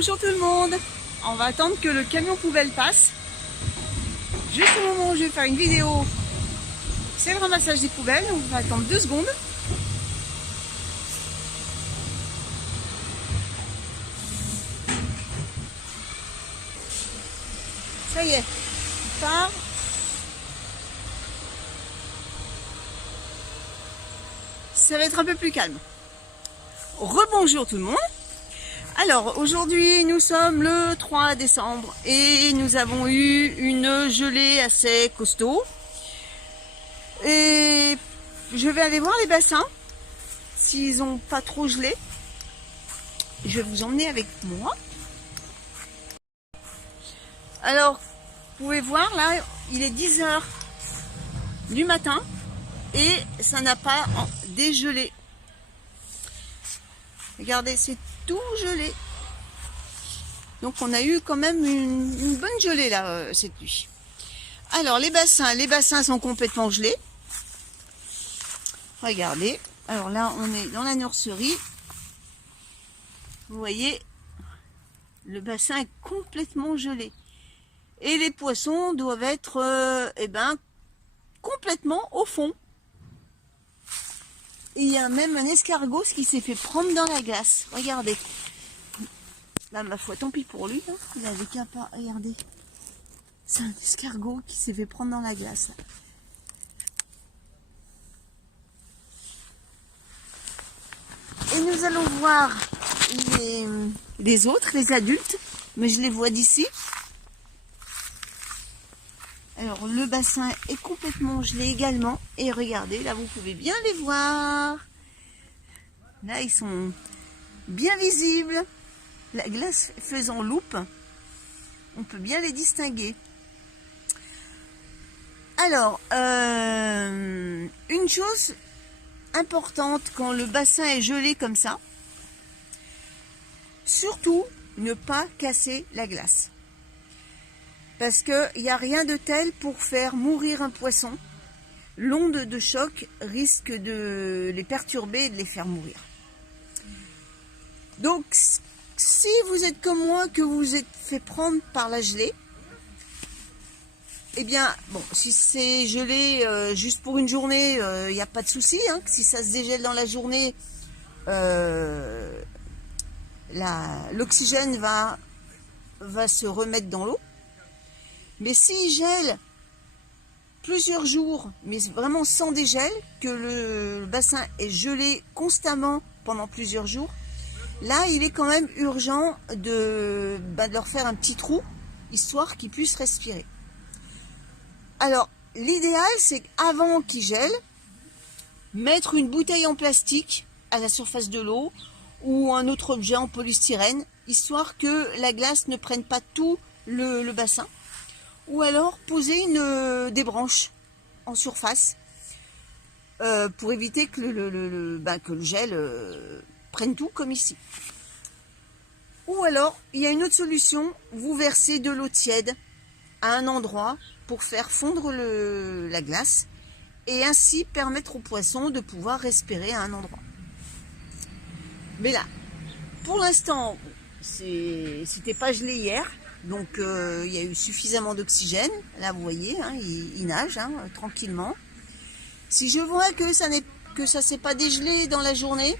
Bonjour tout le monde. On va attendre que le camion poubelle passe. Juste au moment où je vais faire une vidéo, c'est le ramassage des poubelles. On va attendre 2 secondes. Ça y est, on part. Ça va être un peu plus calme. Rebonjour tout le monde. Alors aujourd'hui nous sommes le 3 décembre et nous avons eu une gelée assez costaud. Et je vais aller voir les bassins s'ils n'ont pas trop gelé. Je vais vous emmener avec moi. Alors vous pouvez voir là, il est 10 h du matin et ça n'a pas dégelé. Regardez, c'est tout gelé. Donc on a eu quand même une bonne gelée là cette nuit. Alors les bassins sont complètement gelés. Regardez. Alors là on est dans la nurserie. Vous voyez, le bassin est complètement gelé. Et les poissons doivent être complètement au fond. Et il y a même un escargot qui s'est fait prendre dans la glace. Regardez. Là, ma foi, tant pis pour lui. Hein. Il avait qu'à pas. Regardez. C'est un escargot qui s'est fait prendre dans la glace. Là. Et nous allons voir les autres, les adultes. Mais je les vois d'ici. Alors, le bassin est complètement gelé également. Et regardez, là, vous pouvez bien les voir. Là, ils sont bien visibles. La glace faisant loupe, on peut bien les distinguer. Alors, une chose importante quand le bassin est gelé comme ça, surtout ne pas casser la glace. Parce qu'il n'y a rien de tel pour faire mourir un poisson. L'onde de choc risque de les perturber et de les faire mourir. Donc, si vous êtes comme moi, que vous vous êtes fait prendre par la gelée, eh bien, bon, si c'est gelé juste pour une journée, il n'y a pas de souci. Hein, si ça se dégèle dans la journée, l'oxygène va se remettre dans l'eau. Mais s'il gèle plusieurs jours, mais vraiment sans dégel, que le bassin est gelé constamment pendant plusieurs jours, là, il est quand même urgent de leur faire un petit trou, histoire qu'ils puissent respirer. Alors, l'idéal, c'est qu'avant qu'ils gèlent, mettre une bouteille en plastique à la surface de l'eau ou un autre objet en polystyrène, histoire que la glace ne prenne pas tout le bassin. Ou alors poser des branches en surface pour éviter que le gel prenne tout comme ici. Ou alors, il y a une autre solution, vous versez de l'eau tiède à un endroit pour faire fondre la glace et ainsi permettre aux poissons de pouvoir respirer à un endroit. Mais là, pour l'instant, c'était pas gelé hier, donc il y a eu suffisamment d'oxygène. Là, vous voyez, hein, il nage tranquillement. Si je vois que ça s'est pas dégelé dans la journée,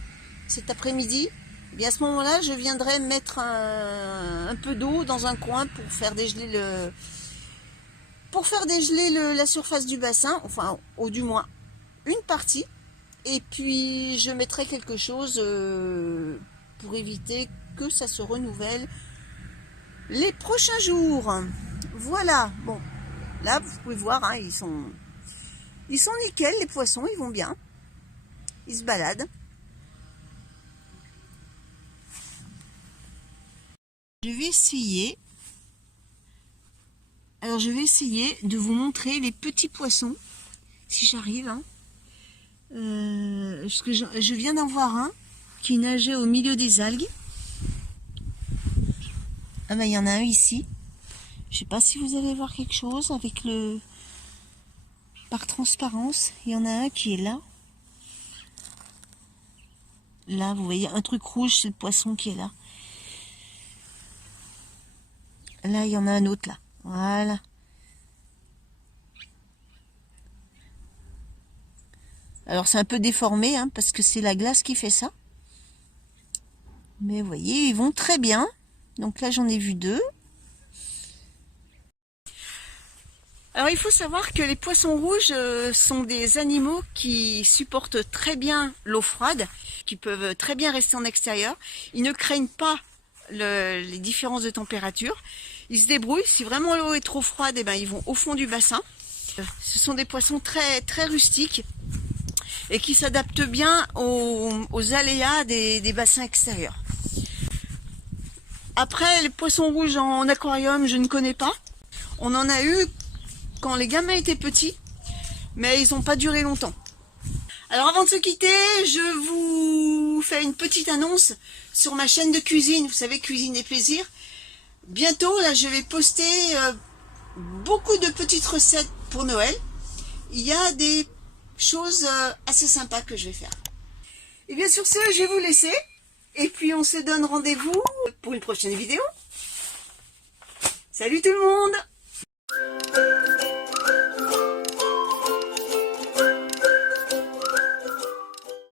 cet après-midi, eh bien à ce moment-là, je viendrai mettre un peu d'eau dans un coin pour faire dégeler la surface du bassin, enfin, ou du moins une partie. Et puis, je mettrai quelque chose pour éviter que ça se renouvelle les prochains jours. Voilà. Bon, là, vous pouvez voir, hein, ils sont nickel, les poissons, ils vont bien. Ils se baladent. Je vais essayer. Alors, je vais essayer de vous montrer les petits poissons, si j'arrive. Hein. Parce que je viens d'en voir un qui nageait au milieu des algues. Ah ben, il y en a un ici. Je sais pas si vous allez voir quelque chose avec par transparence. Il y en a un qui est là. Là, vous voyez un truc rouge, c'est le poisson qui est là. Là, il y en a un autre là. Voilà. Alors c'est un peu déformé hein, parce que c'est la glace qui fait ça. Mais vous voyez, ils vont très bien. Donc là, j'en ai vu 2. Alors il faut savoir que les poissons rouges sont des animaux qui supportent très bien l'eau froide, qui peuvent très bien rester en extérieur. Ils ne craignent pas les différences de température. Ils se débrouillent. Si vraiment l'eau est trop froide, eh ben, ils vont au fond du bassin. Ce sont des poissons très, très rustiques et qui s'adaptent bien aux aléas des bassins extérieurs. Après, les poissons rouges en aquarium, je ne connais pas. On en a eu quand les gamins étaient petits, mais ils n'ont pas duré longtemps. Alors avant de se quitter, je vous fais une petite annonce sur ma chaîne de cuisine. Vous savez, Cuisine et Plaisir. Bientôt, là, je vais poster beaucoup de petites recettes pour Noël. Il y a des choses assez sympas que je vais faire. Et bien sur ce, je vais vous laisser. Et puis on se donne rendez-vous pour une prochaine vidéo. Salut tout le monde!